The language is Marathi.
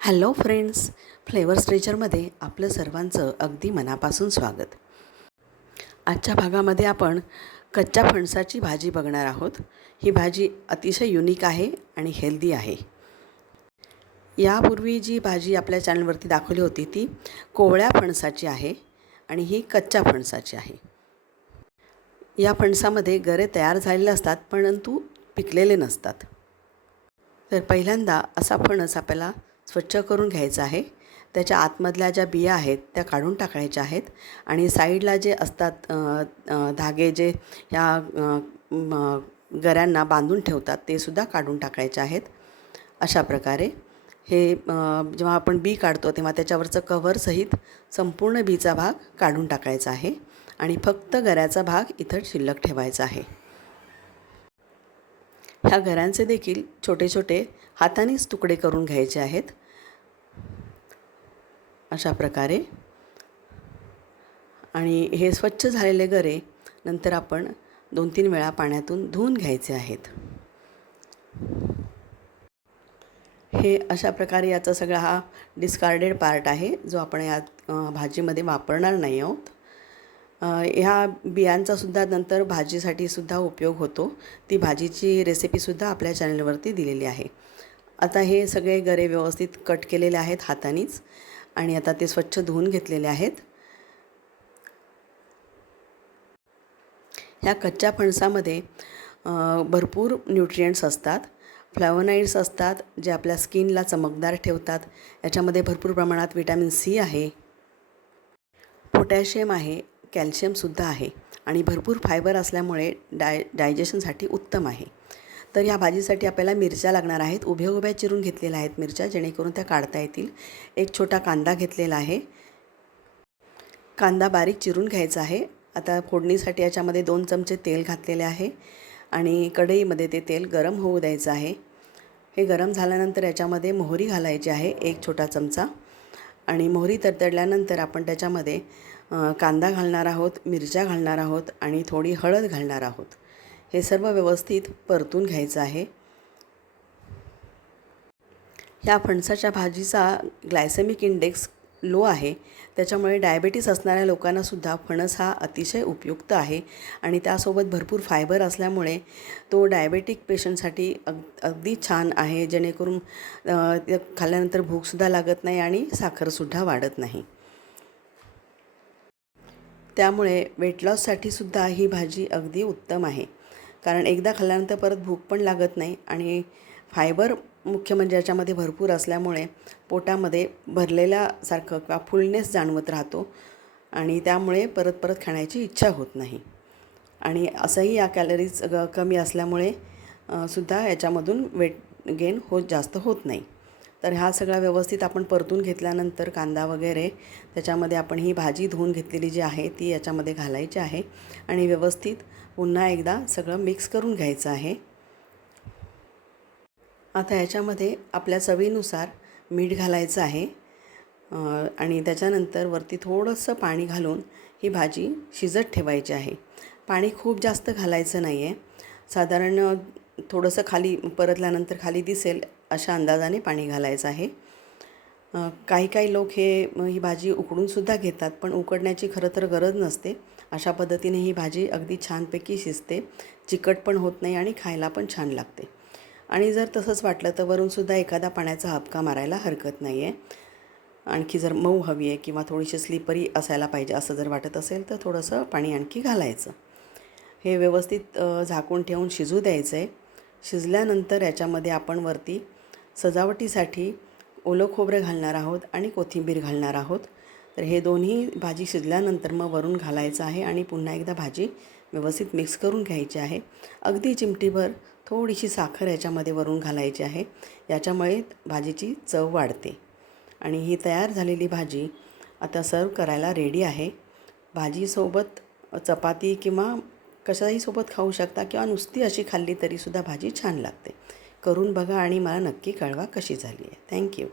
हॅलो फ्रेंड्स फ्लेवर स्ट्रेचरमध्ये आपलं सर्वांचं अगदी मनापासून स्वागत. आजच्या भागामध्ये आपण कच्च्या फणसाची भाजी बघणार आहोत. ही भाजी अतिशय युनिक आहे आणि हेल्दी आहे. यापूर्वी जी भाजी आपल्या चॅनलवरती दाखवली होती ती कोवळ्या फणसाची आहे आणि ही कच्च्या फणसाची आहे. या फणसामध्ये गरे तयार झालेले असतात परंतु पिकलेले नसतात. तर पहिल्यांदा असा फणस आपल्याला स्वच्छ करून घ्यायचं आहे. त्याच्या आतमधल्या ज्या बिया आहेत त्या काढून टाकायच्या आहेत आणि साईडला जे असतात धागे जे ह्या गऱ्यांना बांधून ठेवतात ते सुद्धा काढून टाकायचे आहेत. अशा प्रकारे हे जेव्हा आपण बी काढतो तेव्हा त्याच्यावरचं कव्हरसहित संपूर्ण बीचा भाग काढून टाकायचा आहे आणि फक्त गऱ्याचा भाग इथं शिल्लक ठेवायचा आहे. ह्या गऱ्यांचे देखील छोटे छोटे हातानेच तुकडे करून घ्यायचे आहेत. अशा प्रकारे. आणि हे स्वच्छ झालेले गरे नंतर आपण दोन तीन वेळा पाण्यातून धुवून घ्यायचे आहेत. हे अशा प्रकारे याचा सगळा हा डिस्कार्डेड पार्ट आहे जो आपण या भाजीमध्ये वापरणार नाही आहोत. ह्या बियांचासुद्धा नंतर भाजीसाठी सुद्धा उपयोग होतो. ती भाजीची रेसिपीसुद्धा आपल्या चॅनलवरती दिलेली आहे. आता हे सगळे गरे व्यवस्थित कट केलेले आहेत हातानेच. आणि आता ते स्वच्छ धुवून घेतलेले आहेत. ह्या कच्च्या फणसामध्ये भरपूर न्यूट्रियंट्स असतात. फ्लॅवोनाईड्स असतात जे आपल्या स्किनला चमकदार ठेवतात. याच्यामध्ये भरपूर प्रमाणात विटॅमिन सी आहे. पोटॅशियम आहे कॅल्शियमसुद्धा आहे. आणि भरपूर फायबर असल्यामुळे डाय डायजेशनसाठी उत्तम आहे. तर या भाजीसाठी आपल्याला मिरच्या लागणार आहेत. उभ्या उभ्या चिरून घेतलेल्या आहेत मिरच्या जेणेकरून त्या काढता येतील. एक छोटा कांदा घेतलेला आहे. कांदा बारीक चिरून घ्यायचा आहे. आता फोडणीसाठी याच्यामध्ये दोन चमचे तेल घातलेले आहे आणि कढईमध्ये ते तेल गरम होऊ द्यायचं आहे. हे गरम झाल्यानंतर याच्यामध्ये मोहरी घालायची आहे एक छोटा चमचा. आणि मोहरी तडतडल्यानंतर आपण त्याच्यामध्ये कांदा घालणार आहोत मिरच्या घालणार आहोत आणि थोडी हळद घालणार आहोत. हे सर्व व्यवस्थित परतून घ्यायचं आहे. ह्या फणसाच्या भाजीचा ग्लायसेमिक इंडेक्स लो आहे. त्याच्यामुळे डायबेटीस असणाऱ्या लोकांनासुद्धा फणस हा अतिशय उपयुक्त आहे आणि त्यासोबत भरपूर फायबर असल्यामुळे तो डायबेटिक पेशंटसाठी अग अगदी छान आहे. जेणेकरून खाल्ल्यानंतर भूकसुद्धा लागत नाही आणि साखरसुद्धा वाढत नाही. त्यामुळे वेट लॉससाठी सुद्धा ही भाजी अगदी उत्तम आहे. कारण एकदा खाल्ल्यानंतर परत भूक पण लागत नाही आणि फायबर मुख्य म्हणजे याच्यामध्ये भरपूर असल्यामुळे पोटामध्ये भरलेल्यासारखं किंवा फुलनेस जाणवत राहतो आणि त्यामुळे परत परत खाण्याची इच्छा होत नाही. आणि असंही या कॅलरीज कमी असल्यामुळे सुद्धा याच्यामधून वेट गेन होत जास्त होत नाही. तर हा सगळा व्यवस्थित आपण परतून घेतल्यानंतर कांदा वगैरे त्याच्यामध्ये आपण ही भाजी धुवून घेतलेली जी आहे ती याच्यामध्ये घालायची आहे आणि व्यवस्थित पुन्हा एकदा सगळं मिक्स करून घ्यायचं आहे. आता याच्यामध्ये आपल्या चवीनुसार मीठ घालायचं आहे आणि त्याच्यानंतर वरती थोडंसं पाणी घालून ही भाजी शिजत ठेवायची आहे. पाणी खूप जास्त घालायचं नाही आहे साधारण थोडंसं खाली परतल्यानंतर खाली दिसेल अशा अंदाजाने पाणी घालायचं आहे. काही काही लोक हे ही भाजी उकडूनसुद्धा घेतात पण उकडण्याची खरं तर गरज नसते. अशा पद्धतीने ही भाजी अगदी छानपैकी शिजते चिकट पण होत नाही आणि खायला पण छान लागते. आणि जर तसंच वाटलं तर वरूनसुद्धा एखादा पाण्याचा हपका मारायला हरकत नाही आहे आणखी जर मऊ हवी आहे किंवा थोडीशी स्लिपरी असायला पाहिजे असं जर वाटत असेल तर थोडंसं पाणी आणखी घालायचं. हे व्यवस्थित झाकून ठेवून शिजू द्यायचं आहे शिजल्यानंतर याच्यामध्ये आपण वरती सजावटीसाठी ओलं खोबरं घालणार आहोत आणि कोथिंबीर घालणार आहोत. तर हे दोन्ही भाजी शिजल्यानंतर मग वरून घालायचं आहे आणि पुन्हा एकदा भाजी व्यवस्थित मिक्स करून घ्यायची आहे. अगदी चिमटीभर थोडीशी साखर याच्यामध्ये वरून घालायची आहे. याच्यामुळे भाजीची चव वाढते. आणि ही तयार झालेली भाजी आता सर्व करायला रेडी आहे. भाजीसोबत चपाती किंवा कशाही सोबत खाऊ शकता किंवा नुसती अशी खाल्ली तरीसुद्धा भाजी छान लागते. करून बघा आणि मला नक्की कळवा कशी झाली आहे. थँक्यू